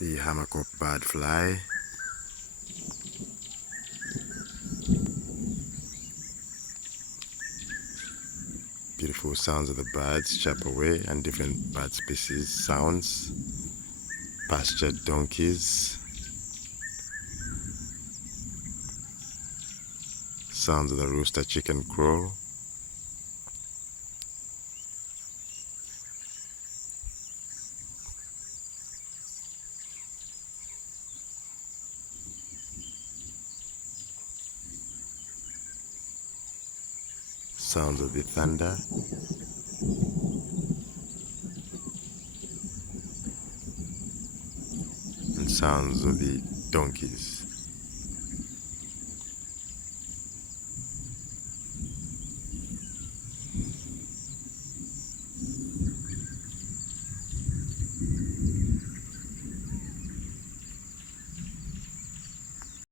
the Hamerkop bird fly. Beautiful sounds of the birds chirp away and different bird species sounds. Pastured donkeys. Sounds of the rooster chicken crow. Sounds of the thunder. And sounds of the donkeys.